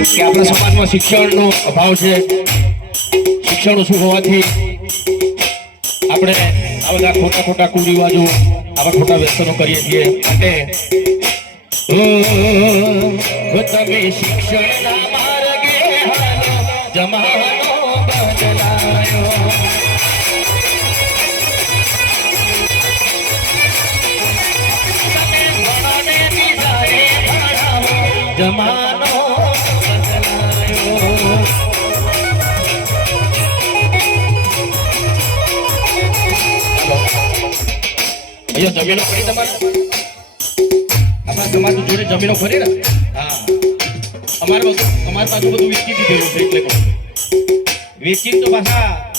કે આપણા સમાજમાં શિક્ષણનો અભાવ છે, શિક્ષણ ઓછું હોવાથી આપણે આ બધા ખોટા ખોટા કુરિવાજો, આવા ખોટા વ્યસનો કરીએ છીએ. માટે તમે શિક્ષણના માર્ગે જમાનો બદલાયો. તમે જમીનો ખરી તમારે. આપણા સમાજ જોડે જમીનો ખરી ને? હા. અમારે અમારી પાસે બધું વેચી દીધેલું છે એટલે કહું તો પાછા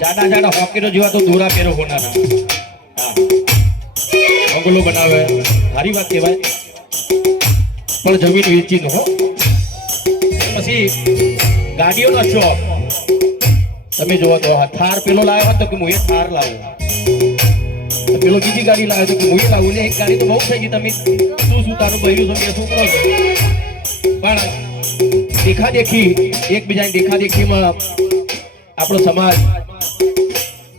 જાડા જાડા હોકીનો જેવા તો દોરા પહેરો હોનારા. હા. બંગલો બનાવે. સારી વાત કહેવાય. પણ જમીન વેચી હો. પછી ગાડીઓનો શોખ. તમે જોવો તો થાર પેલો લાવ્યો હોત કે હું એ થાર લાવું. પેલો બીજી ગાડી લાવે તો હું લાવું એટલે એક ગાડી તો બહુ થઈ ગઈ તમે. શું શું તારું ભર્યું છો? કે કરો પણ દેખા દેખી, એકબીજાની દેખા દેખીમાં આપણો સમાજ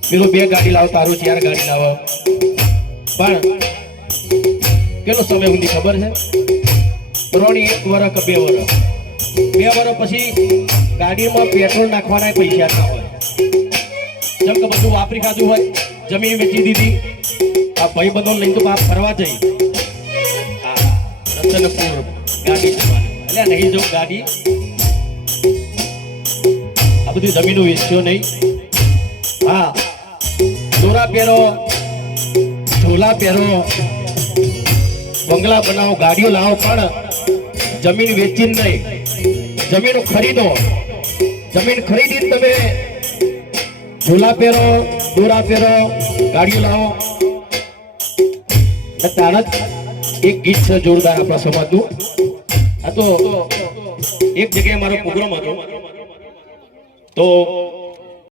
પેલો બે ગાડી લાવો, તારું ચાર ગાડી લાવો. પણ કેટલો સમય સુધી ખબર છે? ત્રણ એક વર્ષ કે બે વર્ષ બે વર્ષ પછી ગાડીમાં પેટ્રોલ નાખવાના પૈસા ના હોય. જેમ કે બધું વાપરી ખાધું હોય, જમીન વેચી દીધી. આ ભાઈ બધો લઈને તો ફરવા જઈ. રતનપુર ગાડી જવાની. એટલે નહીં જો ગાડી. આ બધી જમીનો વેચ્યો નહીં. હા, દોરા પહેરો, ઢોલા પહેરો, બંગલા બનાવો, ગાડીઓ લાવો, પણ જમીન વેચી નહીં. જમીન ખરીદો. જમીન ખરીદી તમે ઝોલા પહેરો, દોરા પહેરો, ગાડીઓ લાવો. અને એક ગીત છે જોરદાર આપણા સમાજનું. આ તો એક જગ્યાએ મારો પ્રોગ્રામ હતો. તો